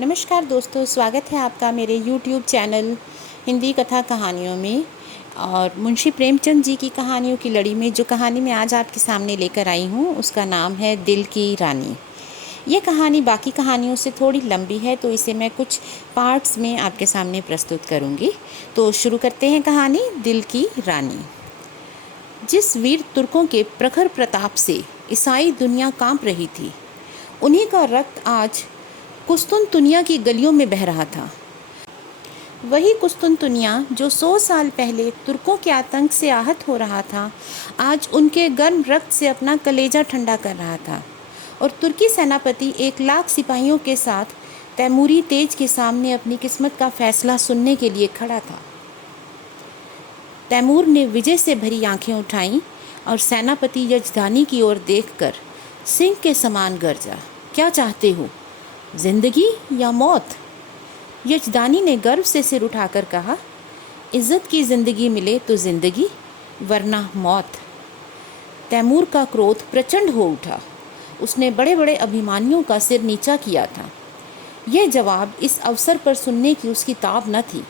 नमस्कार दोस्तों, स्वागत है आपका मेरे YouTube चैनल हिंदी कथा कहानियों में। और मुंशी प्रेमचंद जी की कहानियों की लड़ी में जो कहानी मैं आज आपके सामने लेकर आई हूँ उसका नाम है दिल की रानी। ये कहानी बाकी कहानियों से थोड़ी लंबी है तो इसे मैं कुछ पार्ट्स में आपके सामने प्रस्तुत करूँगी। तो शुरू करते हैं कहानी दिल की रानी। जिस वीर तुर्कों के प्रखर प्रताप से ईसाई दुनिया कांप रही थी, उन्हीं का रक्त आज कुस्तुनतुनिया की गलियों में बह रहा था। वही कुस्तुनतुनिया जो 100 साल पहले तुर्कों के आतंक से आहत हो रहा था, आज उनके गर्म रक्त से अपना कलेजा ठंडा कर रहा था। और तुर्की सेनापति 1,00,000 सिपाहियों के साथ तैमूरी तेज के सामने अपनी किस्मत का फैसला सुनने के लिए खड़ा था। तैमूर ने विजय से भरी आंखें उठाईं और सेनापति यजदानी की ओर देखकर सिंह के समान गरजा, क्या चाहते हो, जिंदगी या मौत? यजदानी ने गर्व से सिर उठाकर कहा, इज्जत की जिंदगी मिले तो जिंदगी, वरना मौत। तैमूर का क्रोध प्रचंड हो उठा। उसने बड़े बड़े अभिमानियों का सिर नीचा किया था। यह जवाब इस अवसर पर सुनने की उसकी ताब न थी।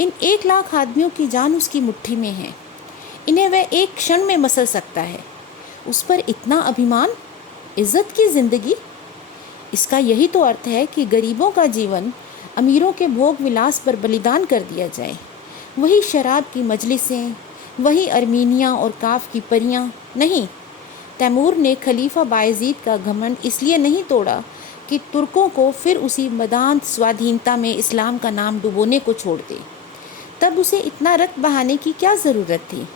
इन 1,00,000 आदमियों की जान उसकी मुट्ठी में है। इन्हें वह एक क्षण में मसल सकता है। उस पर इतना अभिमान, इज्जत की जिंदगी। इसका यही तो अर्थ है कि गरीबों का जीवन अमीरों के भोग विलास पर बलिदान कर दिया जाए। वही शराब की मजलिसें, वही अर्मीनिया और काफ की परियां। नहीं, तैमूर ने खलीफा बायजीद का घमंड इसलिए नहीं तोड़ा कि तुर्कों को फिर उसी मदांत स्वाधीनता में इस्लाम का नाम डुबोने को छोड़ दे। तब उसे इतना रक्त बहाने की क्या ज़रूरत थी?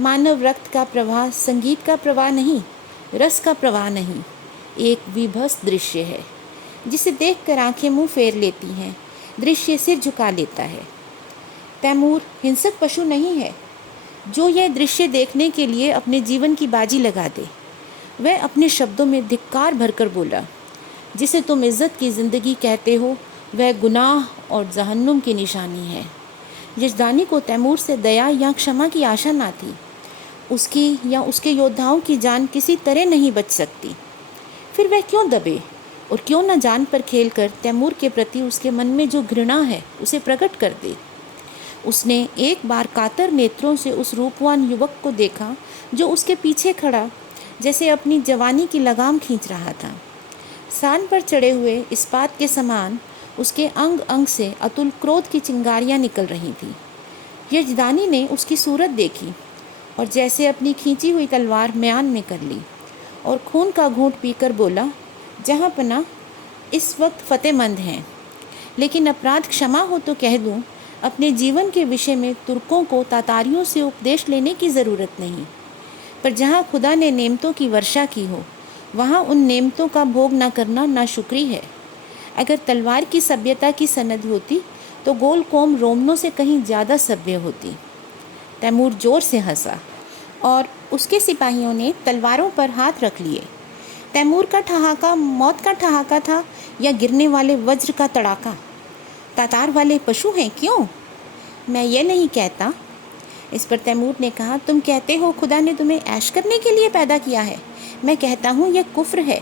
मानव रक्त का प्रवाह संगीत का प्रवाह नहीं, रस का प्रवाह नहीं, एक विभत्स दृश्य है जिसे देखकर आंखें मुंह फेर लेती हैं, दृश्य सिर झुका लेता है। तैमूर हिंसक पशु नहीं है जो यह दृश्य देखने के लिए अपने जीवन की बाजी लगा दे। वह अपने शब्दों में धिक्कार भरकर बोला, जिसे तुम इज्जत की ज़िंदगी कहते हो वह गुनाह और जहन्नुम की निशानी है। यजदानी को तैमूर से दया या क्षमा की आशा ना थी। उसकी या उसके योद्धाओं की जान किसी तरह नहीं बच सकती। फिर वह क्यों दबे और क्यों न जान पर खेलकर तैमूर के प्रति उसके मन में जो घृणा है उसे प्रकट कर दे। उसने एक बार कातर नेत्रों से उस रूपवान युवक को देखा जो उसके पीछे खड़ा जैसे अपनी जवानी की लगाम खींच रहा था। सान पर चढ़े हुए इस्पात के समान उसके अंग अंग से अतुल क्रोध की चिंगारियां निकल रही थी। यजदानी ने उसकी सूरत देखी और जैसे अपनी खींची हुई तलवार म्यान में कर ली और खून का घूंट पीकर बोला, जहाँ पना इस वक्त फ़तेहमंद हैं, लेकिन अपराध क्षमा हो तो कह दूँ, अपने जीवन के विषय में तुर्कों को तातारियों से उपदेश लेने की ज़रूरत नहीं। पर जहाँ खुदा ने नेमतों की वर्षा की हो, वहाँ उन नेमतों का भोग न करना नाशुक्री है। अगर तलवार की सभ्यता की सनद होती तो गोल कोम रोमनों से कहीं ज़्यादा सभ्य होती। तैमूर जोर से हंसा और उसके सिपाहियों ने तलवारों पर हाथ रख लिए। तैमूर का ठहाका मौत का ठहाका था या गिरने वाले वज्र का तड़ाका? तातार वाले पशु हैं क्यों? मैं ये नहीं कहता। इस पर तैमूर ने कहा, तुम कहते हो खुदा ने तुम्हें ऐश करने के लिए पैदा किया है। मैं कहता हूँ यह कुफ्र है।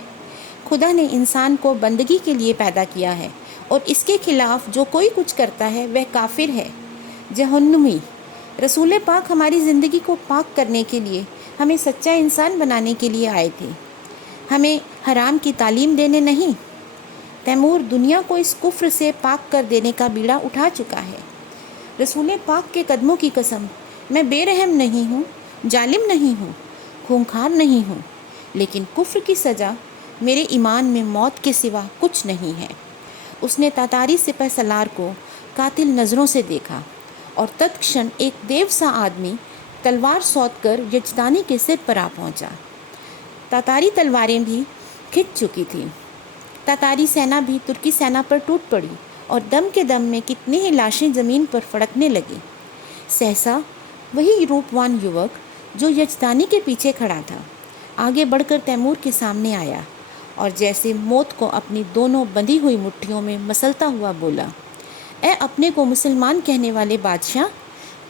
खुदा ने इंसान को बंदगी के लिए पैदा किया है और इसके खिलाफ जो कोई कुछ करता है वह काफिर है, जहन्नुमी। रसूल पाक हमारी ज़िंदगी को पाक करने के लिए, हमें सच्चा इंसान बनाने के लिए आए थे, हमें हराम की तालीम देने नहीं। तैमूर दुनिया को इस कुफ्र से पाक कर देने का बीड़ा उठा चुका है। रसूल पाक के कदमों की कसम, मैं बेरहम नहीं हूँ, जालिम नहीं हूँ, खूंखार नहीं हूँ, लेकिन कुफ्र की सज़ा मेरे ईमान में मौत के सिवा कुछ नहीं है। उसने तातारी सिपह सलार को कातिल नज़रों से देखा और तत्क्षण एक देव सा आदमी तलवार सौंध कर यजदानी के सिर पर आ पहुंचा। तातारी तलवारें भी खिंच चुकी थीं। तातारी सेना भी तुर्की सेना पर टूट पड़ी और दम के दम में कितनी ही लाशें ज़मीन पर फड़कने लगी। सहसा वही रूपवान युवक जो यजदानी के पीछे खड़ा था आगे बढ़कर तैमूर के सामने आया और जैसे मौत को अपनी दोनों बंधी हुई मुट्ठियों में मसलता हुआ बोला, ए अपने को मुसलमान कहने वाले बादशाह,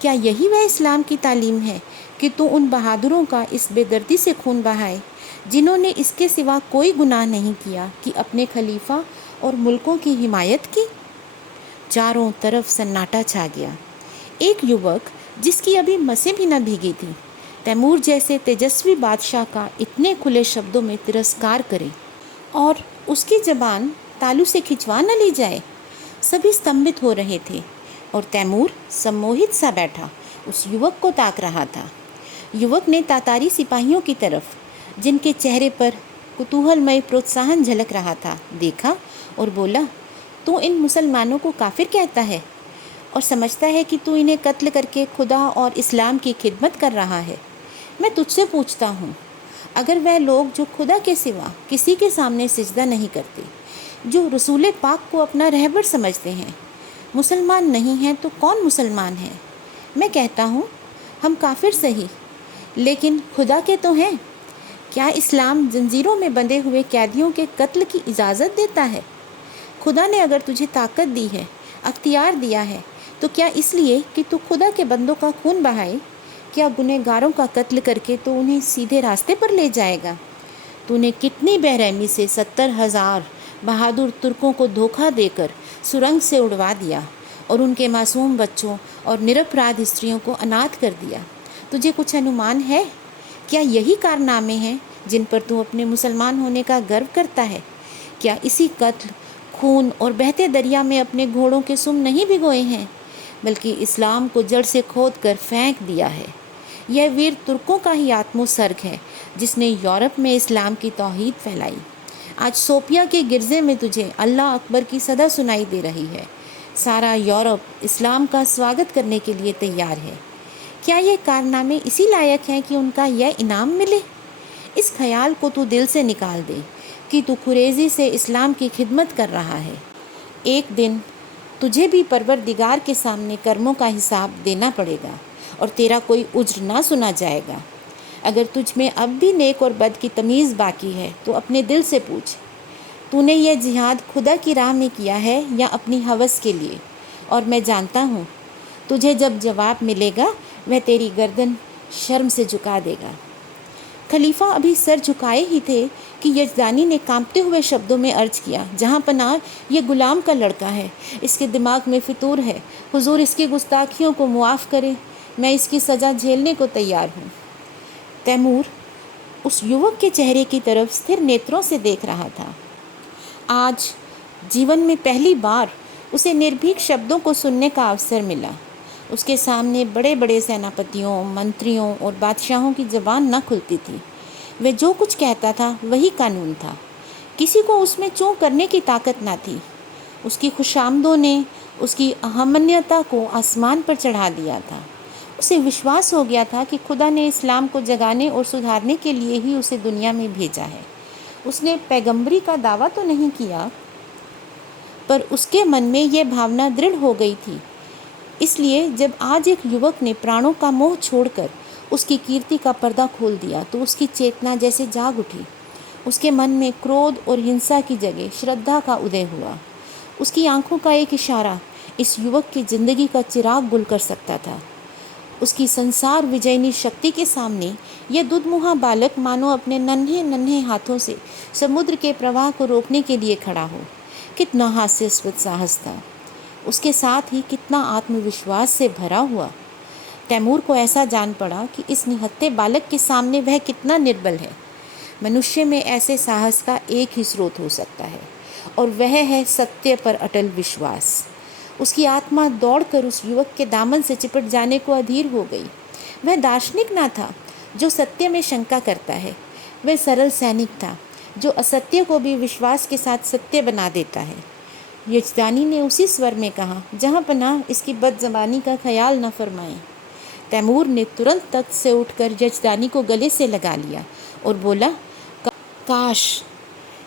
क्या यही वह इस्लाम की तालीम है कि तू उन बहादुरों का इस बेदर्दी से खून बहाए जिन्होंने इसके सिवा कोई गुनाह नहीं किया कि अपने खलीफा और मुल्कों की हिमायत की? चारों तरफ सन्नाटा छा गया। एक युवक जिसकी अभी मसें भी न भीगी थी, तैमूर जैसे तेजस्वी बादशाह का इतने खुले शब्दों में तिरस्कार करे और उसकी जबान तालू से खिंचवा न ली जाए। सभी स्तंभित हो रहे थे और तैमूर सम्मोहित सा बैठा उस युवक को ताक रहा था। युवक ने तातारी सिपाहियों की तरफ, जिनके चेहरे पर कुतूहलमय प्रोत्साहन झलक रहा था, देखा और बोला, तू इन मुसलमानों को काफिर कहता है और समझता है कि तू इन्हें कत्ल करके खुदा और इस्लाम की खिदमत कर रहा है। मैं तुझसे पूछता हूँ, अगर वह लोग जो खुदा के सिवा किसी के सामने सिजदा नहीं करते, जो रसूल पाक को अपना रहबर समझते हैं, मुसलमान नहीं हैं तो कौन मुसलमान है? मैं कहता हूँ हम काफिर सही, लेकिन खुदा के तो हैं। क्या इस्लाम जंजीरों में बंधे हुए कैदियों के कत्ल की इजाज़त देता है? खुदा ने अगर तुझे ताकत दी है, अख्तियार दिया है, तो क्या इसलिए कि तू खुदा के बंदों का खून बहाए? क्या गुनहगारों का कत्ल करके तो उन्हें सीधे रास्ते पर ले जाएगा? तूने कितनी बेरहमी से 70,000 बहादुर तुर्कों को धोखा देकर सुरंग से उड़वा दिया और उनके मासूम बच्चों और निरपराध स्त्रियों को अनाथ कर दिया। तुझे कुछ अनुमान है? क्या यही कारनामे हैं जिन पर तू अपने मुसलमान होने का गर्व करता है? क्या इसी कत्ल, खून और बहते दरिया में अपने घोड़ों के सुम नहीं भिगोए हैं, बल्कि इस्लाम को जड़ से खोद कर फेंक दिया है? यह वीर तुर्कों का ही आत्मोत्सर्ग है जिसने यूरोप में इस्लाम की तौहीद फैलाई। आज सोफिया के गिरजे में तुझे अल्लाह अकबर की सदा सुनाई दे रही है। सारा यूरोप इस्लाम का स्वागत करने के लिए तैयार है। क्या ये कारनामे इसी लायक हैं कि उनका यह इनाम मिले? इस ख्याल को तू दिल से निकाल दे कि तू खुरेजी से इस्लाम की खिदमत कर रहा है। एक दिन तुझे भी परवरदिगार के सामने कर्मों का हिसाब देना पड़ेगा और तेरा कोई उज्र ना सुना जाएगा। अगर तुझ में अब भी नेक और बद की तमीज़ बाकी है तो अपने दिल से पूछ, तूने यह जिहाद खुदा की राह में किया है या अपनी हवस के लिए? और मैं जानता हूँ तुझे जब जवाब मिलेगा वह तेरी गर्दन शर्म से झुका देगा। खलीफा अभी सर झुकाए ही थे कि यजदानी ने कांपते हुए शब्दों में अर्ज किया, जहाँ पनाह ये गुलाम का लड़का है, इसके दिमाग में फितूर है, हुजूर इसकी गुस्ताखियों को मुआफ़ करे, मैं इसकी सज़ा झेलने को तैयार हूँ। तैमूर उस युवक के चेहरे की तरफ स्थिर नेत्रों से देख रहा था। आज जीवन में पहली बार उसे निर्भीक शब्दों को सुनने का अवसर मिला। उसके सामने बड़े बड़े सेनापतियों, मंत्रियों और बादशाहों की ज़बान न खुलती थी। वह जो कुछ कहता था वही कानून था। किसी को उसमें चूँ करने की ताकत न थी। उसकी खुशामदों ने उसकी अहमन्यता को आसमान पर चढ़ा दिया था। उसे विश्वास हो गया था कि खुदा ने इस्लाम को जगाने और सुधारने के लिए ही उसे दुनिया में भेजा है। उसने पैगंबरी का दावा तो नहीं किया, पर उसके मन में यह भावना दृढ़ हो गई थी। इसलिए जब आज एक युवक ने प्राणों का मोह छोड़कर उसकी कीर्ति का पर्दा खोल दिया तो उसकी चेतना जैसे जाग उठी। उसके मन में क्रोध और हिंसा की जगह श्रद्धा का उदय हुआ। उसकी आंखों का एक इशारा इस युवक की जिंदगी का चिराग गुल कर सकता था। उसकी संसार विजयनी शक्ति के सामने यह दुधमुहा बालक मानो अपने नन्हे नन्हे हाथों से समुद्र के प्रवाह को रोकने के लिए खड़ा हो। कितना हास्यास्पद साहस था, उसके साथ ही कितना आत्मविश्वास से भरा हुआ। तैमूर को ऐसा जान पड़ा कि इस निहत्थे बालक के सामने वह कितना निर्बल है। मनुष्य में ऐसे साहस का एक ही स्रोत हो सकता है और वह है सत्य पर अटल विश्वास। उसकी आत्मा दौड़कर उस युवक के दामन से चिपट जाने को अधीर हो गई। वह दार्शनिक ना था जो सत्य में शंका करता है, वह सरल सैनिक था जो असत्य को भी विश्वास के साथ सत्य बना देता है। यजदानी ने उसी स्वर में कहा, जहाँ पनाह इसकी बदज़बानी का ख्याल न फरमाएं। तैमूर ने तुरंत तख्त से उठकर यजदानी को गले से लगा लिया और बोला, काश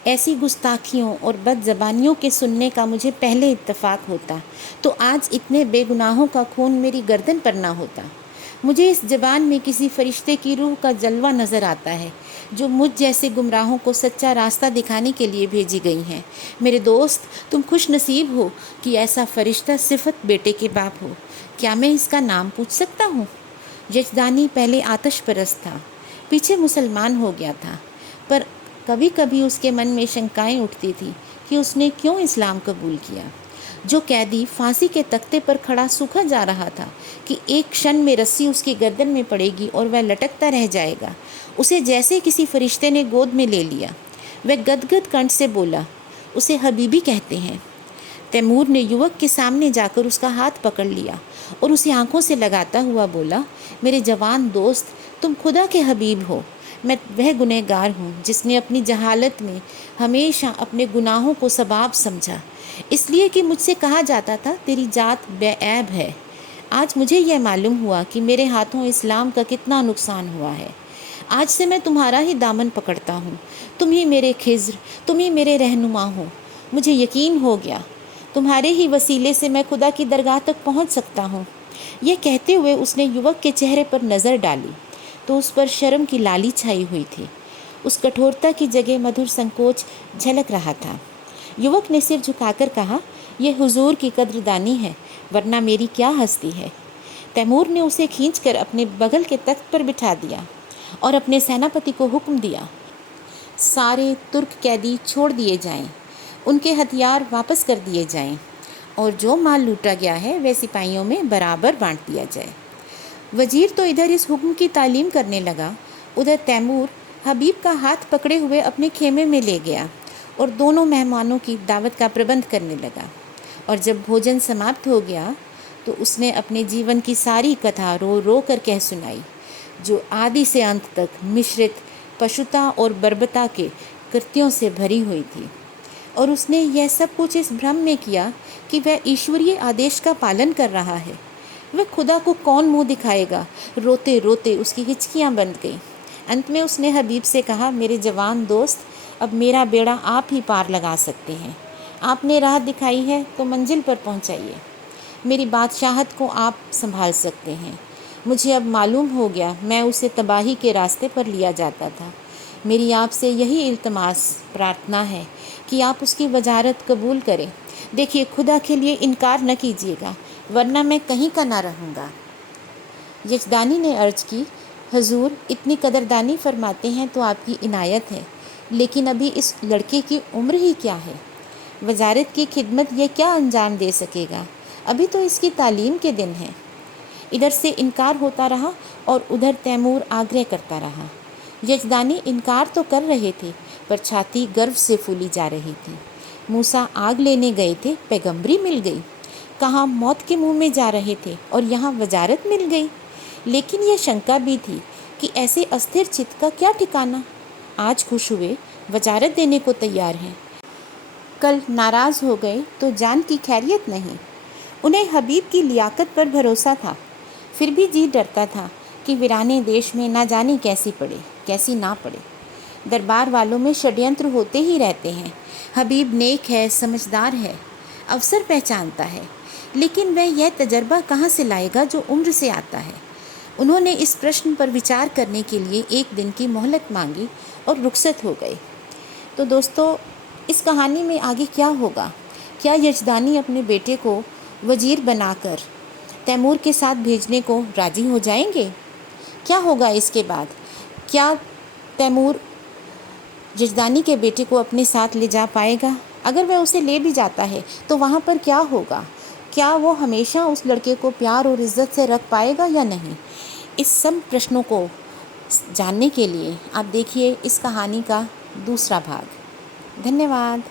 ऐसी गुस्ताखियों और बदज़बानियों के सुनने का मुझे पहले इत्तफाक होता तो आज इतने बेगुनाहों का खून मेरी गर्दन पर ना होता। मुझे इस ज़बान में किसी फरिश्ते की रूह का जलवा नज़र आता है जो मुझ जैसे गुमराहों को सच्चा रास्ता दिखाने के लिए भेजी गई हैं। मेरे दोस्त, तुम खुश नसीब हो कि ऐसा फरिश्ता सिफत बेटे के बाप हो। क्या मैं इसका नाम पूछ सकता हूँ? यजदानी पहले आतश परस्त था, पीछे मुसलमान हो गया था, पर कभी कभी उसके मन में शंकाएं उठती थी कि उसने क्यों इस्लाम कबूल किया। जो कैदी फांसी के तख्ते पर खड़ा सूखा जा रहा था कि एक क्षण में रस्सी उसकी गर्दन में पड़ेगी और वह लटकता रह जाएगा, उसे जैसे किसी फरिश्ते ने गोद में ले लिया। वह गदगद कंठ से बोला, उसे हबीबी कहते हैं। तैमूर ने युवक के सामने जाकर उसका हाथ पकड़ लिया और उसे आंखों से लगाता हुआ बोला, मेरे जवान दोस्त, तुम खुदा के हबीब हो। मैं वह गुनहगार हूँ जिसने अपनी जहालत में हमेशा अपने गुनाहों को सबाब समझा, इसलिए कि मुझसे कहा जाता था तेरी जात बेऐब है। आज मुझे यह मालूम हुआ कि मेरे हाथों इस्लाम का कितना नुकसान हुआ है। आज से मैं तुम्हारा ही दामन पकड़ता हूँ। तुम ही मेरे खिज़्र, तुम ही मेरे रहनुमा हो। मुझे यकीन हो गया तुम्हारे ही वसीले से मैं खुदा की दरगाह तक पहुँच सकता हूँ। यह कहते हुए उसने युवक के चेहरे पर नज़र डाली तो उस पर शर्म की लाली छाई हुई थी। उस कठोरता की जगह मधुर संकोच झलक रहा था। युवक ने सिर झुकाकर कहा, यह हुजूर की कद्रदानी है, वरना मेरी क्या हस्ती है। तैमूर ने उसे खींचकर अपने बगल के तख्त पर बिठा दिया और अपने सेनापति को हुक्म दिया, सारे तुर्क कैदी छोड़ दिए जाएं, उनके हथियार वापस कर दिए जाएं और जो माल लूटा गया है वह सिपाहियों में बराबर बांट दिया जाए। वजीर तो इधर इस हुक्म की तालीम करने लगा, उधर तैमूर हबीब का हाथ पकड़े हुए अपने खेमे में ले गया और दोनों मेहमानों की दावत का प्रबंध करने लगा। और जब भोजन समाप्त हो गया तो उसने अपने जीवन की सारी कथा रो रो कर कह सुनाई, जो आदि से अंत तक मिश्रित पशुता और बर्बरता के कृत्यों से भरी हुई थी। और उसने यह सब कुछ इस भ्रम में किया कि वह ईश्वरीय आदेश का पालन कर रहा है। वह खुदा को कौन मुंह दिखाएगा। रोते रोते उसकी हिचकियां बंध गईं। अंत में उसने हबीब से कहा, मेरे जवान दोस्त, अब मेरा बेड़ा आप ही पार लगा सकते हैं। आपने राह दिखाई है तो मंजिल पर पहुंचाइए। मेरी बादशाहत को आप संभाल सकते हैं। मुझे अब मालूम हो गया मैं उसे तबाही के रास्ते पर लिया जाता था। मेरी आपसे यही इल्तमास प्रार्थना है कि आप उसकी वजारत कबूल करें। देखिए, खुदा के लिए इनकार न कीजिएगा, वरना मैं कहीं का ना रहूँगा। यजदानी ने अर्ज की, हजूर, इतनी कदरदानी फरमाते हैं तो आपकी इनायत है, लेकिन अभी इस लड़के की उम्र ही क्या है। वजारत की खिदमत यह क्या अंजाम दे सकेगा। अभी तो इसकी तालीम के दिन हैं। इधर से इनकार होता रहा और उधर तैमूर आग्रह करता रहा। यजदानी इनकार तो कर रहे थे, पर छाती गर्व से फूली जा रही थी। मूसा आग लेने गए थे, पैगंबरी मिल गई। कहाँ मौत के मुंह में जा रहे थे और यहाँ वजारत मिल गई। लेकिन यह शंका भी थी कि ऐसे अस्थिर चित्त का क्या ठिकाना। आज खुश हुए, वजारत देने को तैयार हैं, कल नाराज़ हो गए तो जान की खैरियत नहीं। उन्हें हबीब की लियाकत पर भरोसा था, फिर भी जी डरता था कि वीराने देश में ना जाने कैसी पड़े कैसी ना पड़े। दरबार वालों में षड्यंत्र होते ही रहते हैं। हबीब नेक है, समझदार है, अवसर पहचानता है, लेकिन वह यह तजर्बा कहाँ से लाएगा जो उम्र से आता है। उन्होंने इस प्रश्न पर विचार करने के लिए एक दिन की मोहलत मांगी और रुखसत हो गए। तो दोस्तों, इस कहानी में आगे क्या होगा? क्या यजदानी अपने बेटे को वजीर बनाकर तैमूर के साथ भेजने को राज़ी हो जाएंगे? क्या होगा इसके बाद? क्या तैमूर यजदानी के बेटे को अपने साथ ले जा पाएगा? अगर वह उसे ले भी जाता है तो वहाँ पर क्या होगा? क्या वो हमेशा उस लड़के को प्यार और इज़्ज़त से रख पाएगा या नहीं? इस सब प्रश्नों को जानने के लिए आप देखिए इस कहानी का दूसरा भाग। धन्यवाद।